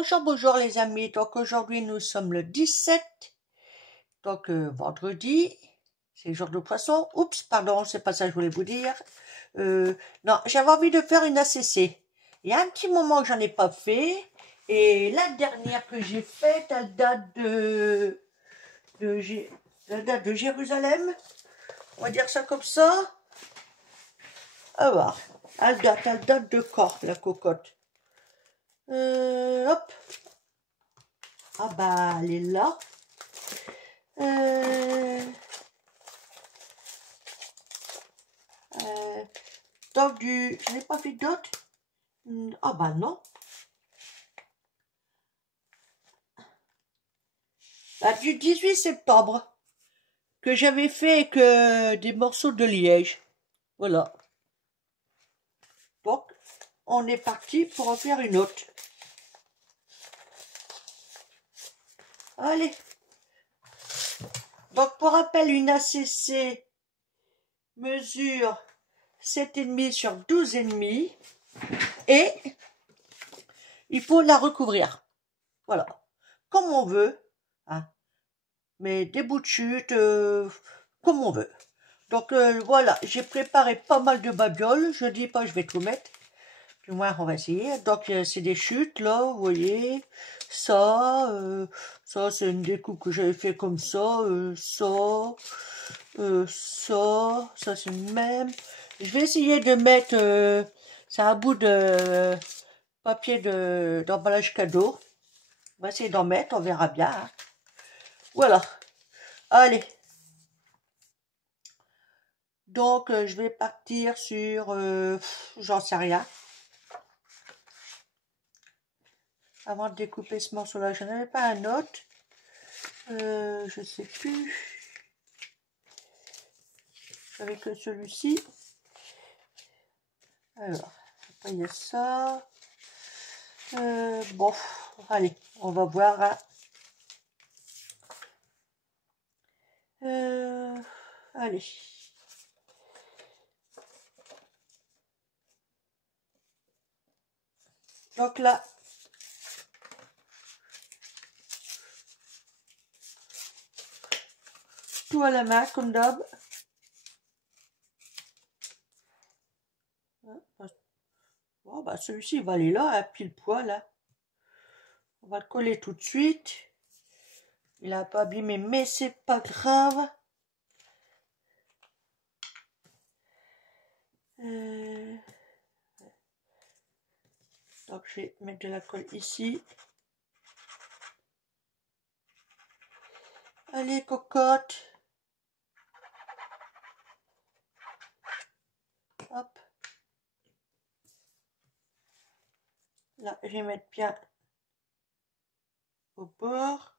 Bonjour, bonjour les amis. Donc aujourd'hui nous sommes le 17, donc vendredi, c'est le jour de poisson. Oups, pardon, c'est pas ça que je voulais vous dire. Non, j'avais envie de faire une ACC. Il y a un petit moment que j'en ai pas fait. Et la dernière que j'ai faite, elle date elle date de Jérusalem. On va dire ça comme ça. Ah bah, elle date de quand, la cocotte? Hop. Ah bah, elle est là. Euh, donc je n'ai pas fait d'autres. Ah bah non. Bah, du 18 septembre, que j'avais fait avec des morceaux de liège. Voilà. Donc, on est parti pour en faire une autre. Allez. Donc, pour rappel, une ACC mesure 7,5 sur 12,5 et il faut la recouvrir. Voilà. Comme on veut. Hein. Mais des bouts de chute, comme on veut. Donc voilà, j'ai préparé pas mal de babioles. Je dis pas, je vais tout mettre. Du moins, on va essayer. Donc c'est des chutes là, vous voyez. Ça, ça c'est une découpe que j'avais fait comme ça. Ça c'est le même. Je vais essayer de mettre, c'est un bout de papier d'emballage cadeau. On va essayer d'en mettre, on verra bien. Hein. Voilà. Allez. Donc, je vais partir sur... j'en sais rien. Avant de découper ce morceau-là, je n'avais pas un autre. Je sais plus. J'avais que celui-ci. Alors, après il y a ça. Bon, allez, on va voir. Hein. Allez. Donc là, tout à la main, comme d'hab. Bon, bah celui-ci, il va aller là, à pile poil. Hein. On va le coller tout de suite. Il a pas abîmé, mais c'est pas grave. Donc je vais mettre de la colle ici. Allez, cocotte. Hop. Là, je vais mettre bien au bord.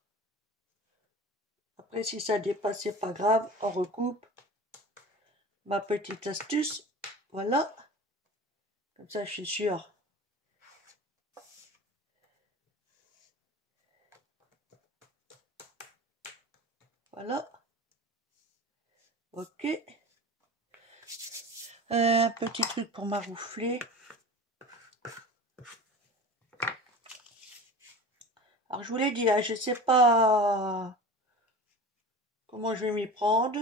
Après, si ça dépasse, c'est pas grave. On recoupe. Ma petite astuce. Voilà. Comme ça, je suis sûre. Voilà. Ok. Un petit truc pour maroufler. Alors, je vous l'ai dit, hein, je ne sais pas comment je vais m'y prendre.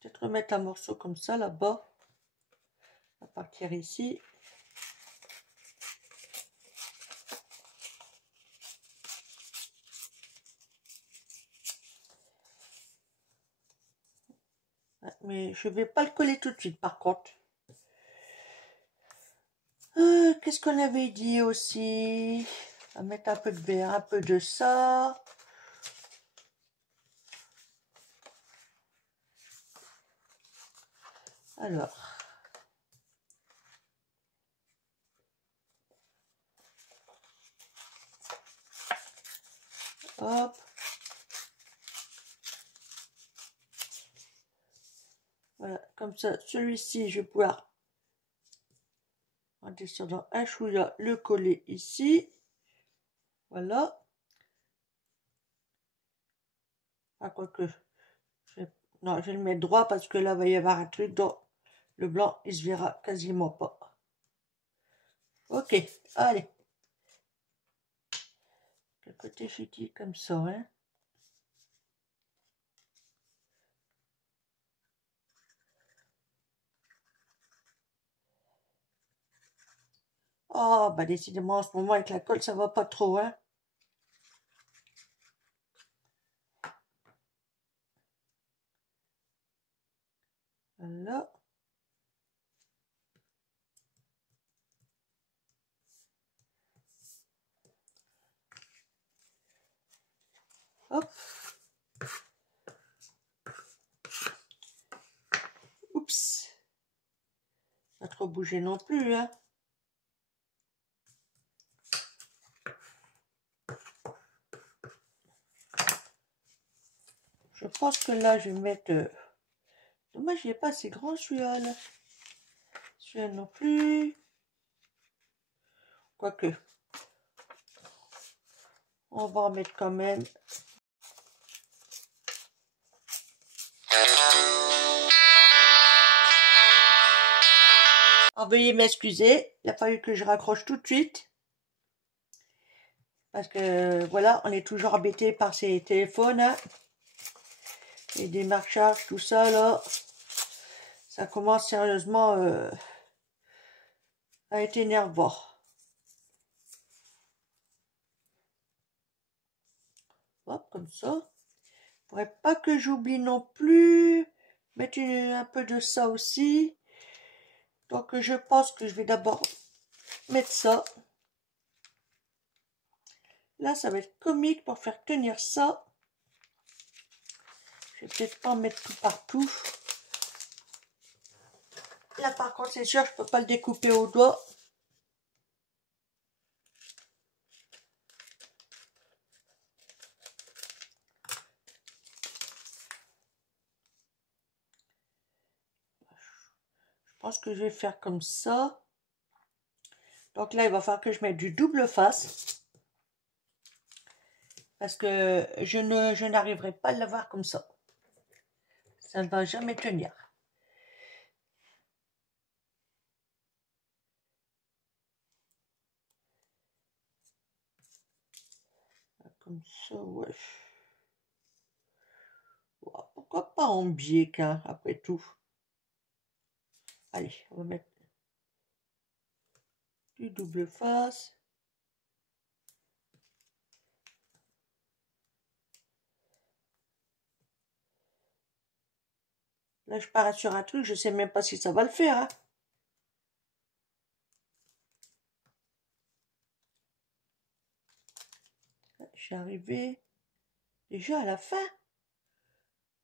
Peut-être remettre un morceau comme ça, là-bas. On va partir ici. Mais je ne vais pas le coller tout de suite, par contre. Qu'est-ce qu'on avait dit aussi? On va mettre un peu de vert, un peu de ça. Alors. Hop. Voilà, comme ça, celui-ci, je vais pouvoir, en descendant un chouïa, le coller ici. Voilà. Ah, quoique, non, je vais le mettre droit parce que là, il va y avoir un truc dont le blanc, il se verra quasiment pas. Ok, allez. Le côté futil comme ça, hein. Oh, bah décidément, en ce moment, avec la colle, ça va pas trop, hein. Voilà. Hop. Oups. Pas trop bouger non plus, hein. Je pense que là, je vais mettre... Dommage, il n'est pas assez grand, celui-là. Celui-là non plus. Quoique. On va en mettre quand même. Ah, veuillez m'excuser. Il a fallu que je raccroche tout de suite. Parce que, voilà, on est toujours embêté par ces téléphones. Hein. Les démarchages, tout ça, là. Ça commence sérieusement à être énervant. Hop, comme ça. Faudrait pas que j'oublie non plus. Mettre un peu de ça aussi. Donc je pense que je vais d'abord mettre ça. Là, ça va être comique pour faire tenir ça. Je vais peut-être pas en mettre tout partout. Là, par contre, c'est sûr, je peux pas le découper au doigt. Je pense que je vais faire comme ça. Donc là, il va falloir que je mette du double face. Parce que je n'arriverai pas à l'avoir comme ça. Ça ne va jamais tenir. Comme ça, ouais. Pourquoi pas en biais, hein, après tout. Allez, on va mettre du double face. Là, je pars sur un truc, je sais même pas si ça va le faire. Hein. Je suis arrivée déjà à la fin.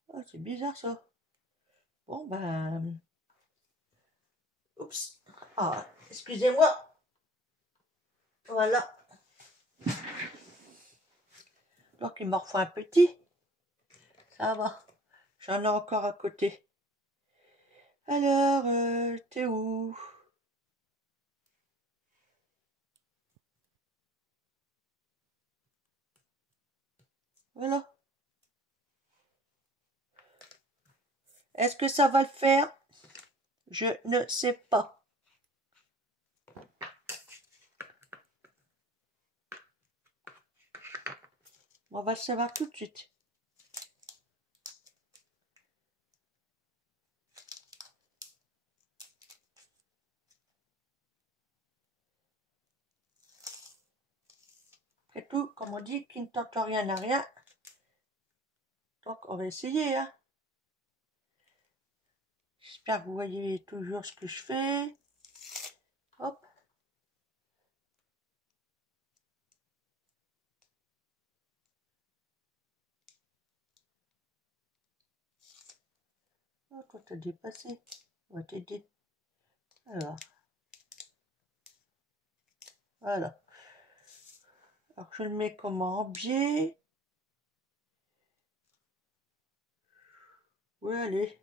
Oh, c'est bizarre ça. Bon, ben... Oups. Ah, excusez-moi. Voilà. Donc, il m'en faut un petit. Ça va. J'en ai encore à côté. Alors, t'es où? Voilà. Est-ce que ça va le faire? Je ne sais pas. On va le savoir tout de suite. Après tout, comme on dit, qui ne tente rien n'a rien. Donc, on va essayer. Hein. J'espère que vous voyez toujours ce que je fais. Hop. Oh, toi, t'as dépassé. On va t'aider. Alors. Voilà. Alors, je le mets comment? En biais. Oui, allez.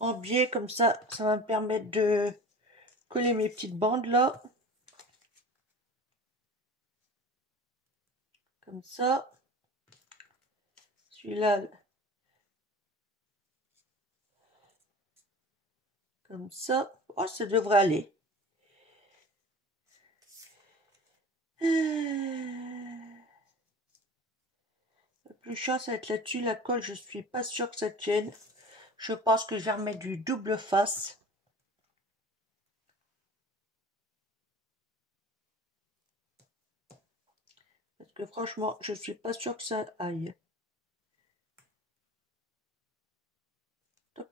En biais, comme ça va me permettre de coller mes petites bandes là. Comme ça. Celui-là. Comme ça. Oh, ça devrait aller. Le plus chiant, ça va être là-dessus. La colle, je suis pas sûre que ça tienne. Je pense que je vais remettre du double face. Parce que franchement, je suis pas sûre que ça aille. Toc.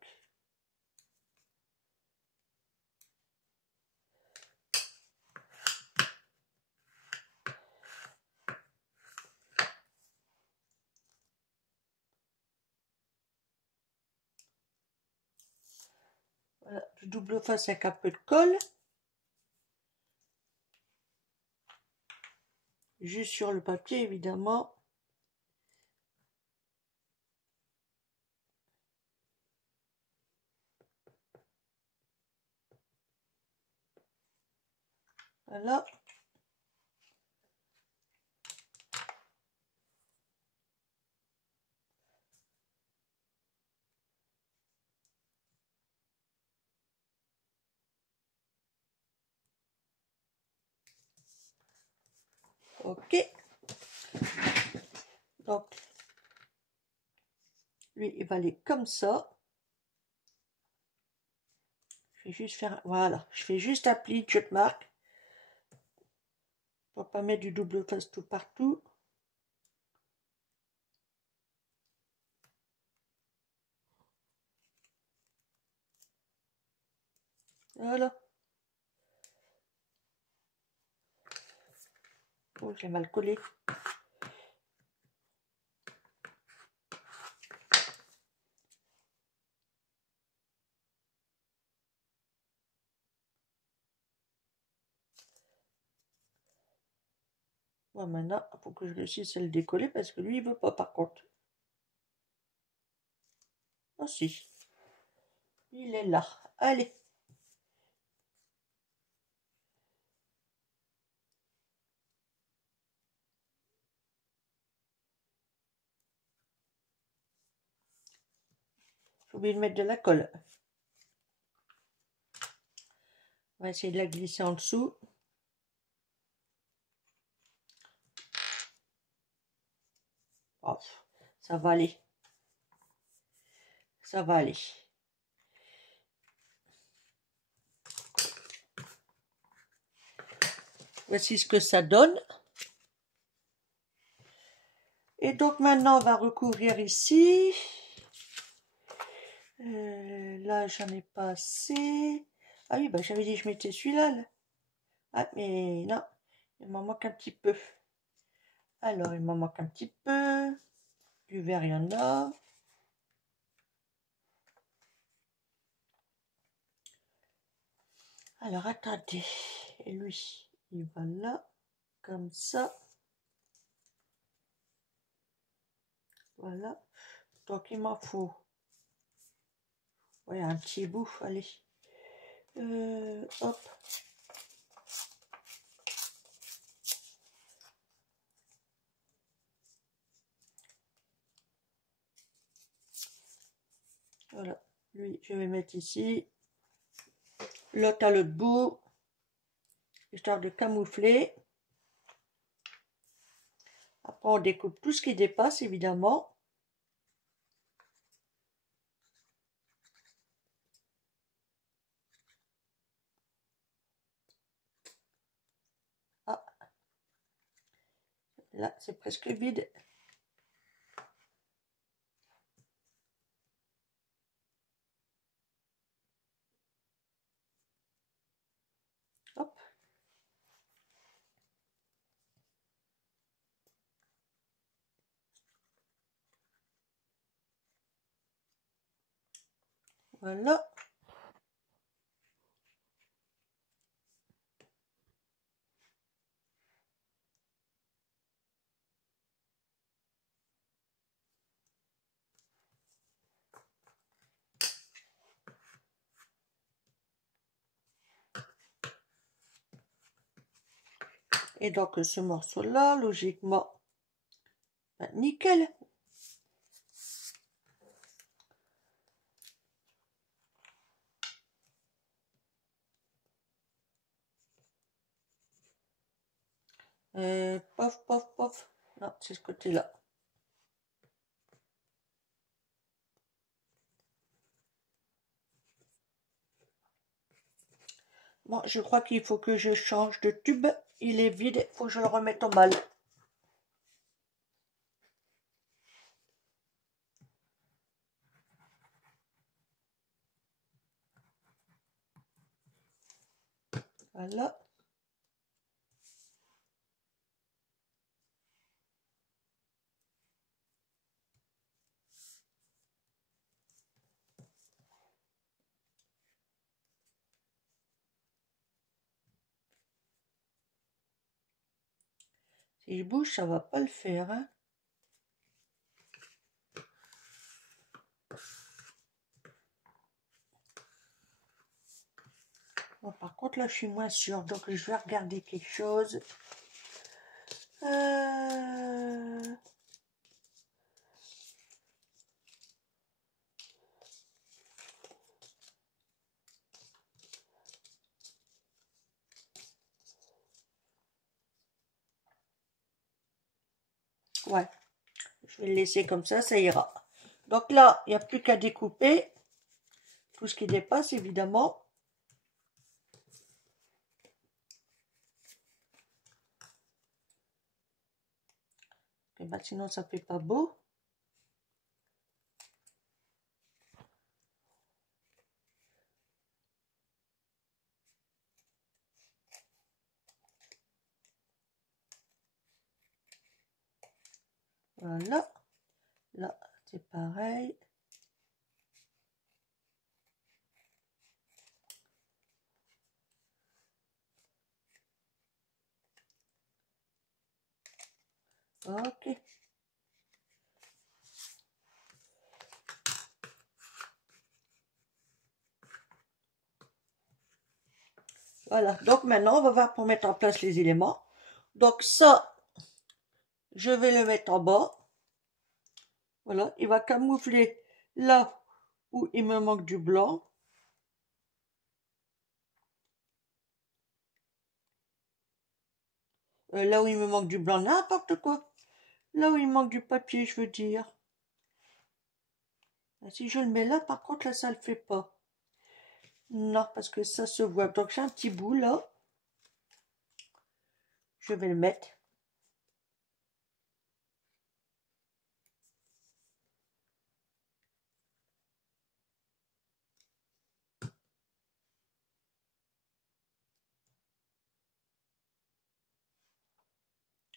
Voilà, du double face avec un peu de colle. Juste sur le papier, évidemment. Voilà. Ok. Donc, lui, il va aller comme ça. Je vais juste faire... Voilà. Je fais juste un pli, je te marque. Pour pas mettre du double face tout partout. Voilà. Oh, j'ai mal collé. Bon, maintenant, il faut que je réussisse à le décoller parce que lui, il veut pas par contre. Ah si. Il est là. Allez. J'ai oublié de mettre de la colle. On va essayer de la glisser en dessous. Oh, ça va aller. Ça va aller. Voici ce que ça donne. Et donc maintenant, on va recouvrir ici. Là, j'en ai pas assez. Ah oui, bah, j'avais dit que je mettais celui-là. Là. Ah, mais non, il m'en manque un petit peu. Alors, il m'en manque un petit peu. Du vert, il y en a. Alors, attendez. Et lui, il va là, comme ça. Voilà. Donc, il m'en faut. Ouais, un petit bout, allez. Hop. Voilà. Lui, je vais mettre ici. L'autre à l'autre bout. Histoire de camoufler. Après, on découpe tout ce qui dépasse, évidemment. Ah, là, c'est presque vide. Hop. Voilà. Et donc, ce morceau-là, logiquement, ben, nickel. Pof, pof, pof. Non, c'est ce côté-là. Bon, je crois qu'il faut que je change de tube. Il est vide, il faut que je le remette en balle. Voilà. Si je bouge, ça va pas le faire, hein. Bon, par contre, là, je suis moins sûre, donc je vais regarder quelque chose. Ouais, je vais le laisser comme ça ira. Donc là, il n'y a plus qu'à découper tout ce qui dépasse, évidemment. Et ben, sinon, ça fait pas beau. Voilà. Là, c'est pareil. Ok. Voilà. Donc maintenant, on va voir pour mettre en place les éléments. Donc ça, je vais le mettre en bas. Voilà. Il va camoufler là où il me manque du blanc. Là où il me manque du blanc, n'importe quoi. Là où il manque du papier, je veux dire. Si je le mets là, par contre, là, ça le fait pas. Non, parce que ça se voit. Donc j'ai un petit bout là. Je vais le mettre.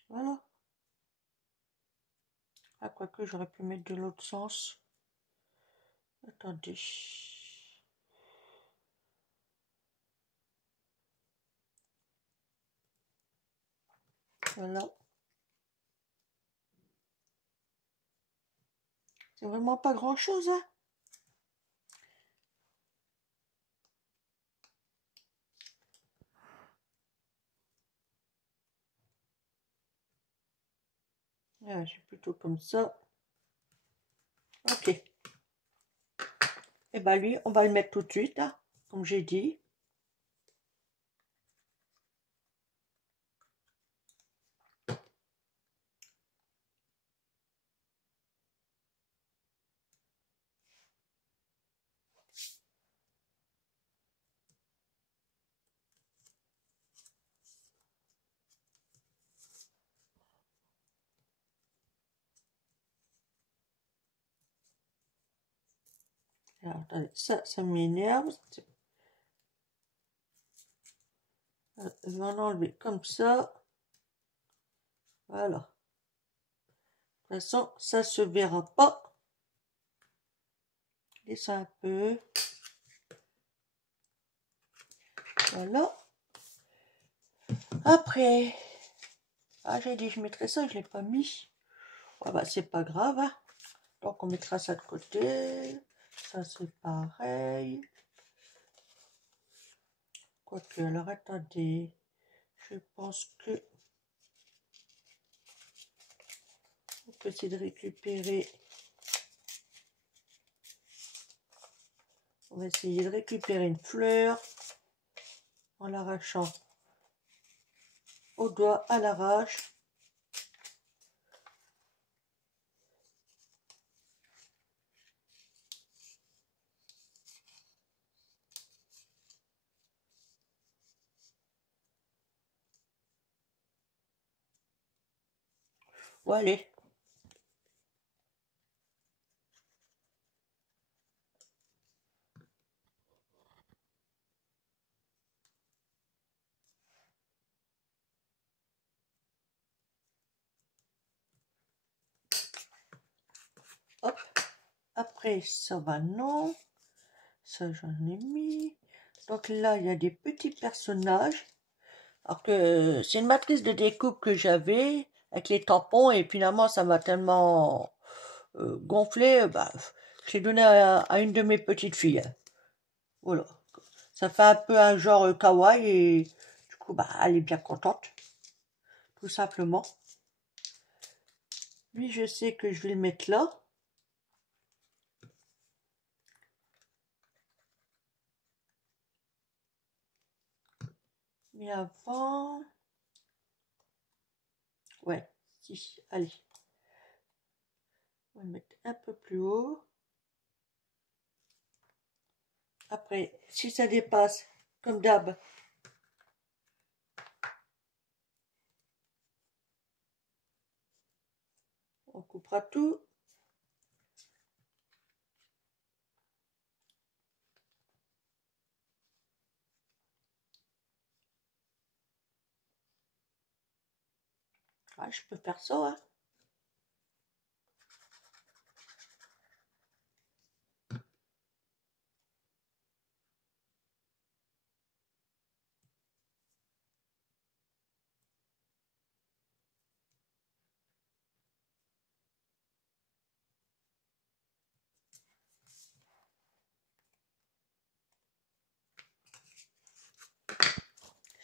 Voilà. Ah, quoique j'aurais pu mettre de l'autre sens. Attendez. Voilà. C'est vraiment pas grand chose, hein. Ah, je suis plutôt comme ça. Ok. Et ben lui, on va le mettre tout de suite, hein, comme j'ai dit. Alors, attendez, ça m'énerve. Je vais en enlever comme ça. Voilà. De toute façon, ça se verra pas. Descends un peu. Voilà. Après, ah, j'ai dit je mettrais ça, je l'ai pas mis. Ah bah c'est pas grave, hein. Donc on mettra ça de côté. Ça c'est pareil. Quoique, alors attendez. Je pense que on peut essayer de récupérer. On va essayer de récupérer une fleur en l'arrachant. au doigt, à l'arrache. Voilà. Hop. Après, ça va, non. Ça, j'en ai mis. Donc là, il y a des petits personnages. Alors que c'est une matrice de découpe que j'avais avec les tampons et finalement, ça m'a tellement gonflé. Bah, j'ai donné à une de mes petites filles. Voilà. Ça fait un peu un genre kawaii et du coup, bah, elle est bien contente. Tout simplement. Lui, je sais que je vais le mettre là. Mais avant... Ouais, si, allez. On va le mettre un peu plus haut. Après, si ça dépasse, comme d'hab, on coupera tout. Ah, je peux faire ça, hein.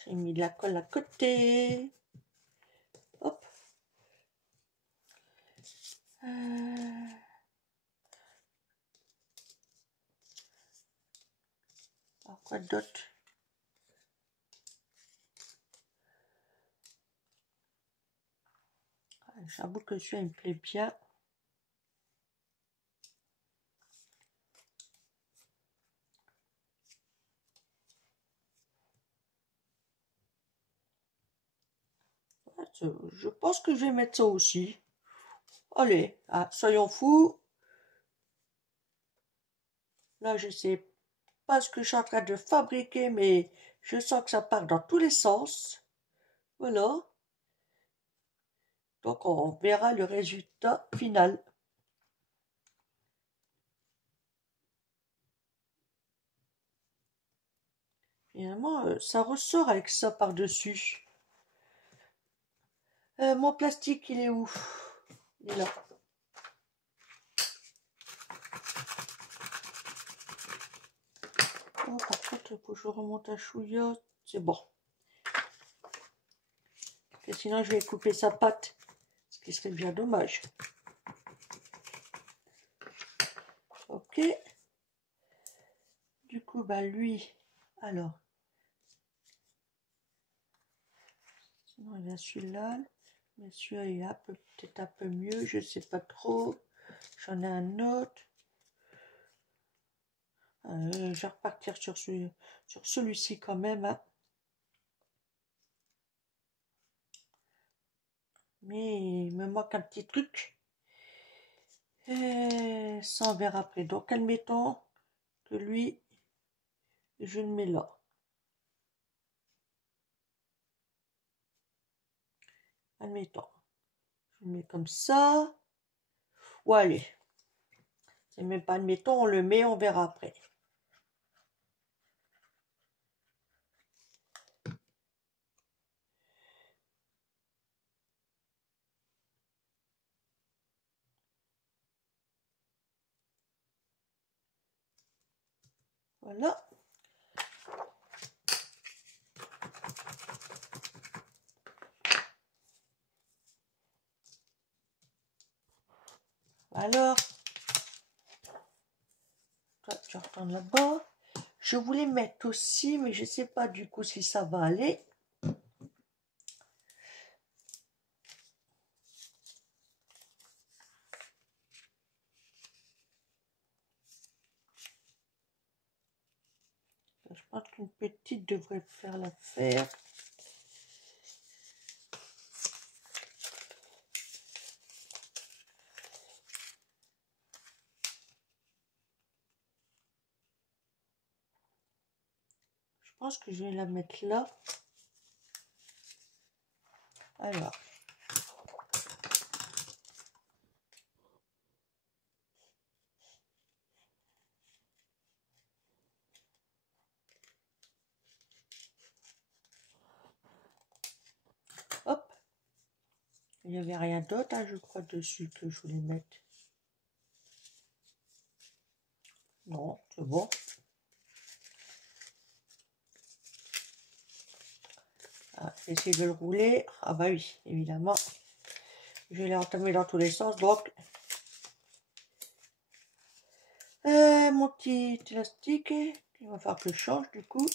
J'ai mis de la colle à côté. Hop. Alors, quoi d'autre? J'avoue que celui-là, il me plaît bien. Je pense que je vais mettre ça aussi. Allez, ah, soyons fous. Là, je sais pas ce que je suis en train de fabriquer, mais je sens que ça part dans tous les sens. Voilà. Donc, on verra le résultat final. Finalement, ça ressort avec ça par-dessus. Mon plastique, il est où? Il est là. Oh, par contre, il faut que je remonte à chouïa. C'est bon. Et sinon, je vais couper sa patte. Ce qui serait bien dommage. Ok. Du coup, bah lui, alors. Sinon, il y a celui-là. Mais celui-là, il est peut-être un peu mieux. Je sais pas trop. J'en ai un autre. Je vais repartir sur celui-ci quand même. Hein. Mais il me manque un petit truc. Et ça, on verra après. Donc, admettons que lui, je le mets là. Admettons. Je le mets comme ça. Ou allez. C'est même pas admettons, on le met, on verra après. Voilà. Alors, toi, tu retournes là-bas. Je voulais mettre aussi, mais je ne sais pas du coup si ça va aller. Je pense qu'une petite devrait faire l'affaire. Je pense que je vais la mettre là. Alors. Hop. Il n'y avait rien d'autre, hein, je crois, dessus que je voulais mettre. Non, c'est bon. Ah, essayer de le rouler. Ah bah oui, évidemment. Je l'ai entamé dans tous les sens, donc... mon petit élastique, il va falloir que je change du coup.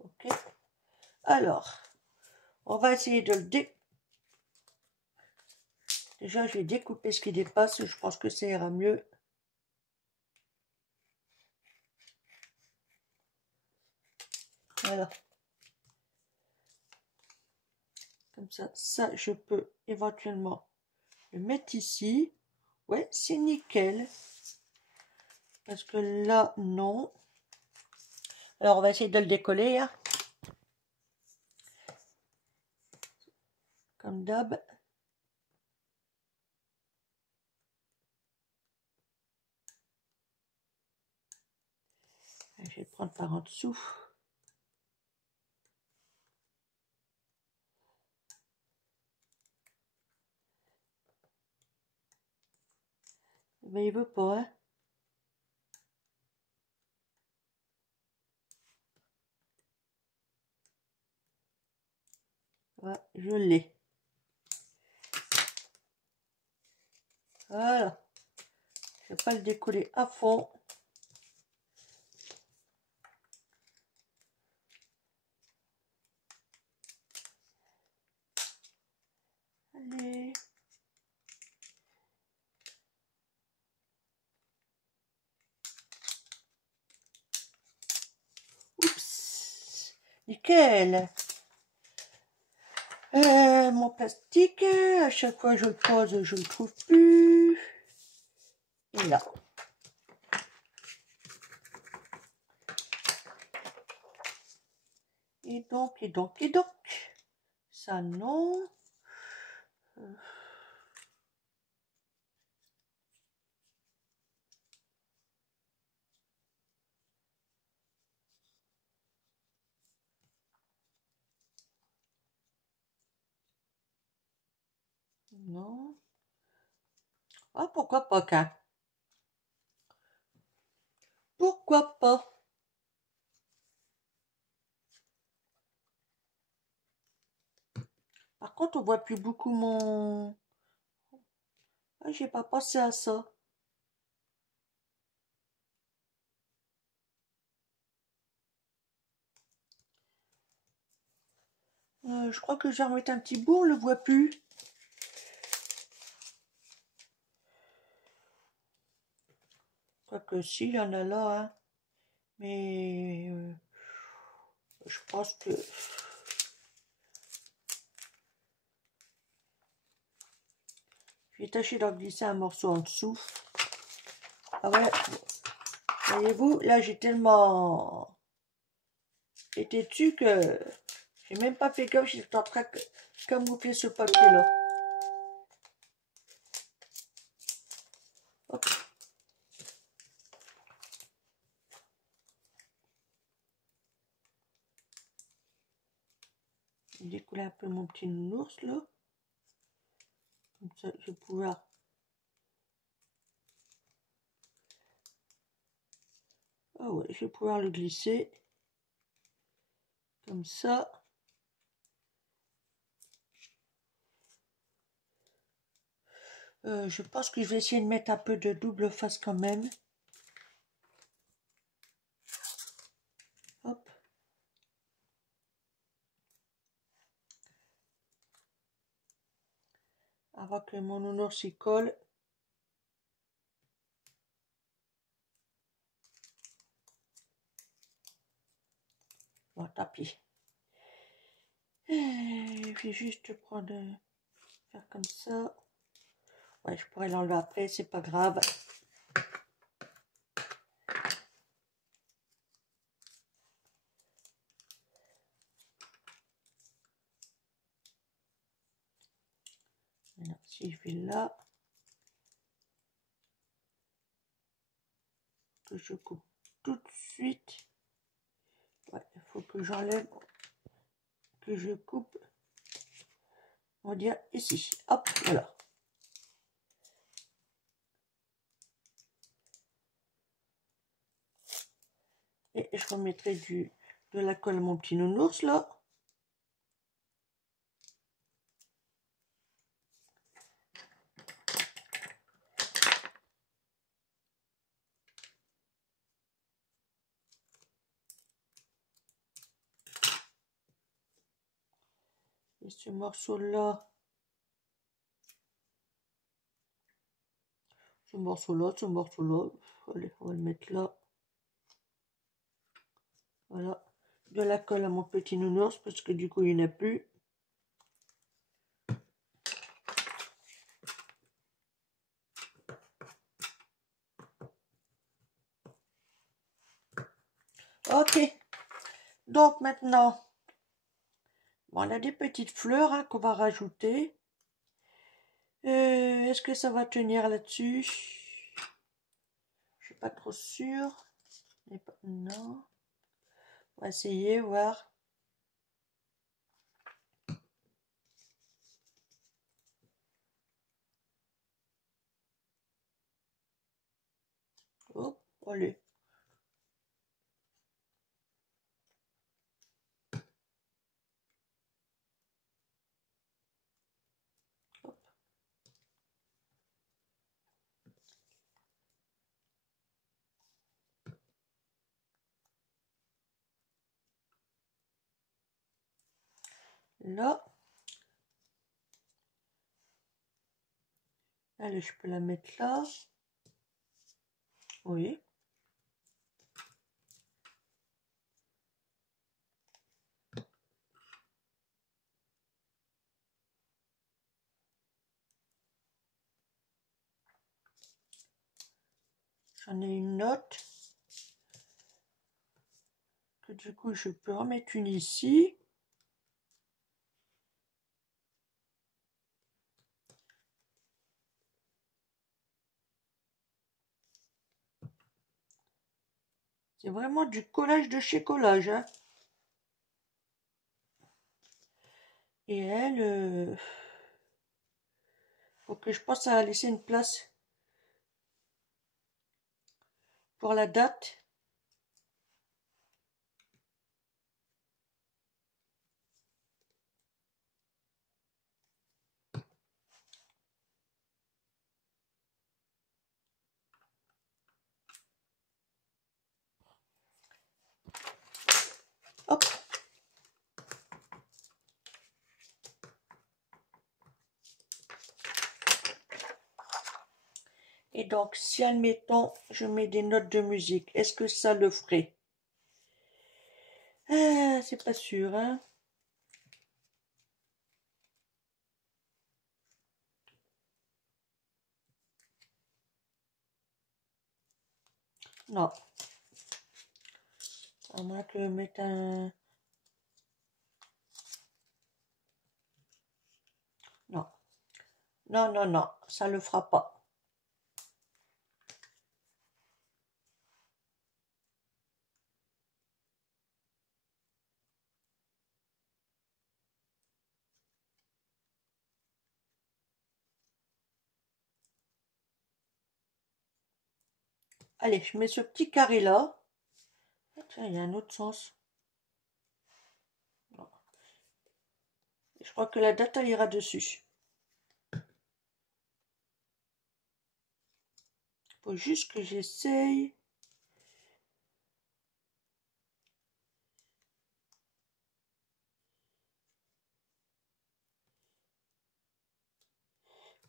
Ok. Alors, on va essayer de le dé... Déjà, je vais découper ce qui dépasse. Je pense que ça ira mieux. Voilà. Comme ça, je peux éventuellement le mettre ici. Ouais, c'est nickel. Parce que là, non. Alors, on va essayer de le décoller. Hein. Comme d'hab. Je vais le prendre par en dessous. Mais il veut pas, hein. Voilà, je l'ai. Voilà. Je ne vais pas le décoller à fond. Allez. Oups. Nickel. Mon plastique, à chaque fois je le pose, je ne le trouve plus. Et là. Et donc. Ça, non. Non. Ah, pourquoi pas, qu'un. Pourquoi pas? Par contre, on voit plus beaucoup mon... Ah, j'ai pas pensé à ça. Je crois que je vais remettre un petit bout, on le voit plus. Quoique si, il y en a là, hein. Mais je pense que... Je vais tâcher d'en glisser un morceau en dessous. Ah ouais, voyez-vous, là j'ai tellement été dessus que j'ai même pas fait gaffe, j'étais en train de camoufler ce papier-là. Hop. Je vais découler un peu mon petit nounours là. Comme ça, je vais pouvoir... Ah ouais, je vais pouvoir le glisser. Comme ça. Je pense que je vais essayer de mettre un peu de double face quand même. Hop. Avant que mon nounours y colle. Bon, tant pis. Je vais juste prendre... faire comme ça. Ouais, je pourrais l'enlever après, c'est pas grave. Alors, si je vais là, que je coupe tout de suite. Ouais, il faut que j'enlève, que je coupe. On va dire ici. Hop, voilà. Et je remettrai de la colle à mon petit nounours là. Et ce morceau là. Ce morceau là. Allez, on va le mettre là. Voilà. De la colle à mon petit nounours parce que du coup il n'y en a plus. Ok. Donc maintenant, bon, on a des petites fleurs hein, qu'on va rajouter. Est-ce que ça va tenir là-dessus? Je suis pas trop sûre. Non. On va essayer, voir. Hop, allez. Hop. Là. Allez, je peux la mettre là. Oui. J'en ai une autre. Que du coup, je peux en mettre une ici. C'est vraiment du collage de chez Collage. Hein. Et elle, faut que je pense à laisser une place pour la date. Hop. Et donc, si admettons, je mets des notes de musique, est-ce que ça le ferait? Ah, c'est pas sûr, hein. Non. À moins que je mette un... Non. Non, non, non, ça le fera pas. Allez, je mets ce petit carré là. Ah, tiens, il y a un autre sens. Non. Je crois que la date, elle ira dessus. Faut juste que j'essaye.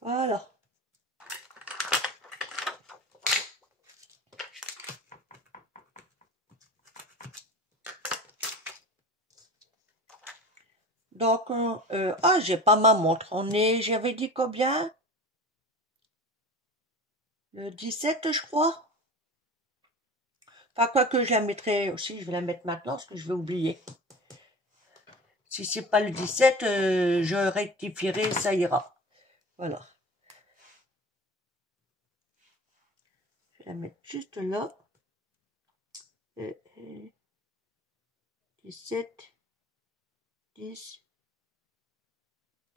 Voilà. Donc, ah, j'ai pas ma montre. J'avais dit combien? Le 17, je crois. Enfin, quoi que je la mettrai aussi, je vais la mettre maintenant parce que je vais oublier. Si c'est pas le 17, je rectifierai, ça ira. Voilà. Je vais la mettre juste là. 17, 10,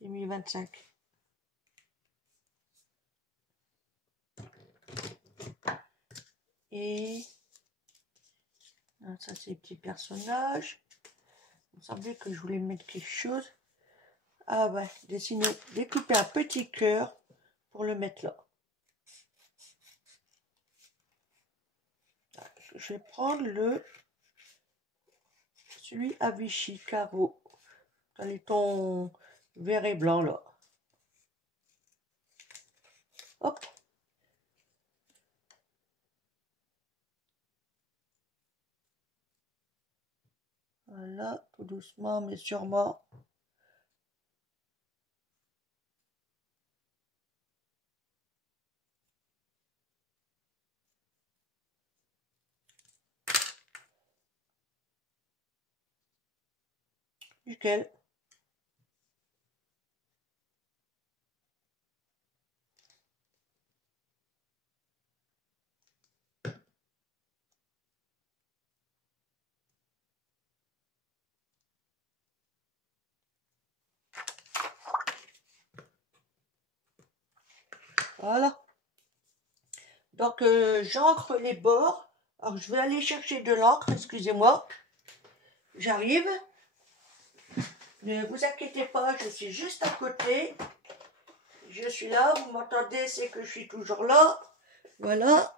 2025. Et ça, c'est les petits personnages. Il me semblait que je voulais mettre quelque chose. Ah ouais, découper un petit cœur pour le mettre là. Je vais prendre celui à Vichy carreau, dans les tons vert et blanc là. Hop. Voilà, tout doucement mais sûrement. Nickel. Voilà. Donc, j'encre les bords. Alors, je vais aller chercher de l'encre, excusez-moi. J'arrive. Ne vous inquiétez pas, je suis juste à côté. Je suis là, vous m'entendez, c'est que je suis toujours là. Voilà.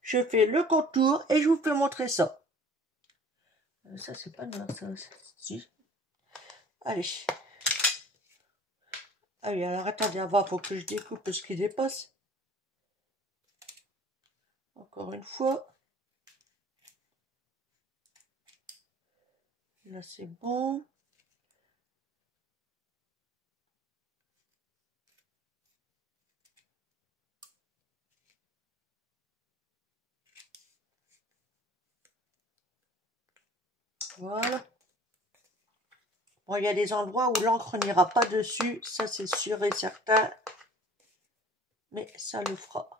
Je fais le contour et je vous fais montrer ça. Ça, c'est pas noir, ça. Si. Allez. Allez, alors attendez, il faut que je découpe ce qui dépasse. Encore une fois. Là, c'est bon. Voilà. Bon, il y a des endroits où l'encre n'ira pas dessus, ça c'est sûr et certain. Mais ça le fera.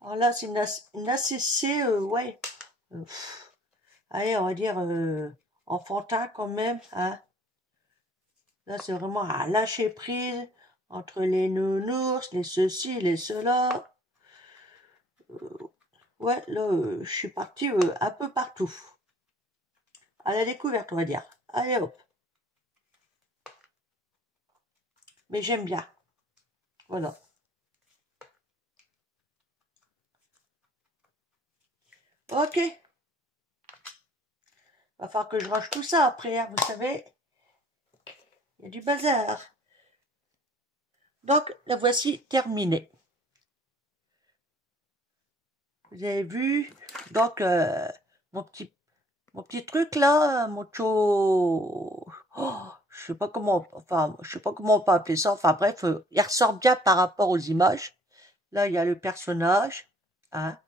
Alors là, c'est une ACC, ouais. Allez, on va dire enfantin quand même. Hein. Là, c'est vraiment à lâcher prise entre les nounours, les ceci, les cela. Ouais, là, je suis partie un peu partout. À la découverte, on va dire. Allez, hop. Mais j'aime bien. Voilà. Ok. Va falloir que je range tout ça après, hein, vous savez. Il y a du bazar. Donc, la voici terminée. Vous avez vu. Donc, mon petit truc là, mon cho... Oh, je sais pas comment on peut appeler ça. Enfin bref, il ressort bien par rapport aux images. Là, il y a le personnage. Hein.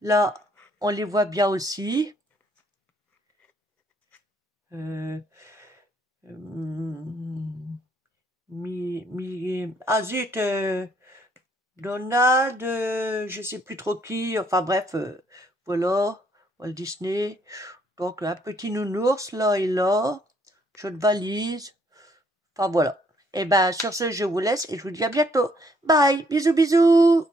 Là, on les voit bien aussi. Ah zut, Donald, je sais plus trop qui, enfin bref, voilà, Walt Disney. Donc un petit nounours, là et là, chaude valise, enfin voilà. Et ben sur ce, je vous laisse et je vous dis à bientôt. Bye, bisous bisous.